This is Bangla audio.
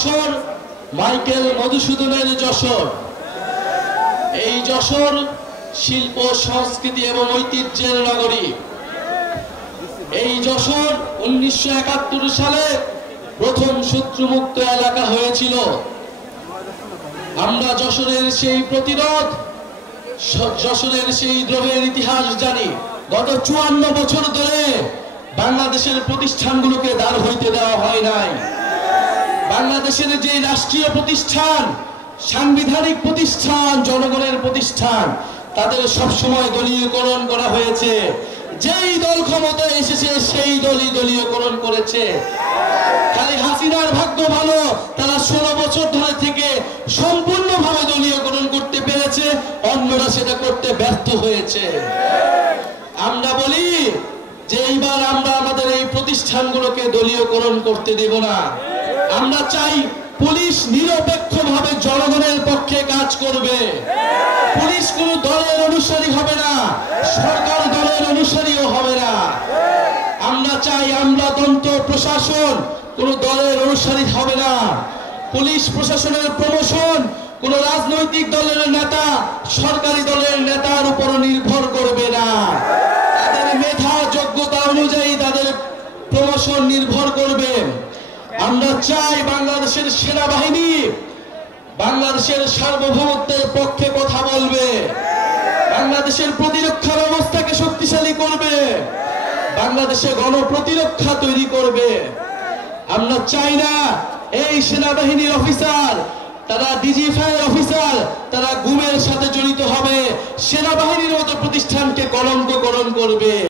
যশোর মাইকেল মধুসূদনের যশোর। এই যশোর শিল্প সংস্কৃতি এবং ঐতিহ্যের নগরী। এই যশোর 1971 সালে প্রথম শত্রুমুক্ত এলাকা হয়েছিল। আমরা যশোরের সেই প্রতিরোধ, যশোরের সেই দ্রোহের ইতিহাস জানি। গত 54 বছর ধরে বাংলাদেশের প্রতিষ্ঠানগুলোকে দাঁড় হইতে দেওয়া হয় নাই। বাংলাদেশের যে রাষ্ট্রীয় প্রতিষ্ঠান, সাংবিধানিক প্রতিষ্ঠান, জনগণের প্রতিষ্ঠান, তাদের সবসময় দলীয়করণ করা হয়েছে। যেই দল ক্ষমতায় এসেছে সেই দলই দলীয়করণ করেছে। খালি হাসিনার ভাগ্য ভালো, তারা 16 বছর ধরে থেকে সম্পূর্ণভাবে দলীয়করণ করতে পেরেছে, অন্যরা সেটা করতে ব্যর্থ হয়েছে। আমরা বলি যে এইবার আমরা আমাদের এই প্রতিষ্ঠানগুলোকে দলীয়করণ করতে দেব না। আমরা চাই পুলিশ নিরপেক্ষভাবে জনগণের পক্ষে কাজ করবে। পুলিশ কোন দলের অনুসারী হবে না, সরকার দলের অনুসারীও হবে না। আমরা চাই আমলাতন্ত্র প্রশাসন কোন দলের অনুসারী হবে না। পুলিশ প্রশাসনের প্রমোশন কোন রাজনৈতিক দলের নেতা, সরকারি দলের নেতার উপর নির্ভর করবে না। তাদের মেধা যোগ্যতা অনুযায়ী তাদের প্রমোশন নির্ভর করবে। আমরা চাই বাংলাদেশের সেনাবাহিনী বাংলাদেশের সার্বভৌমত্বের পক্ষে কথা বলবে, বাংলাদেশের প্রতিরক্ষা ব্যবস্থাকে শক্তিশালী করবে, বাংলাদেশে গণপ্রতিরক্ষা তৈরি করবে। আমরা চাই না এই সেনাবাহিনীর অফিসার, তারা ডিজিএফআই অফিসার, তারা গুমের সাথে জড়িত হবে, সেনাবাহিনীর মতো প্রতিষ্ঠানকে কলঙ্ককরণ করবে।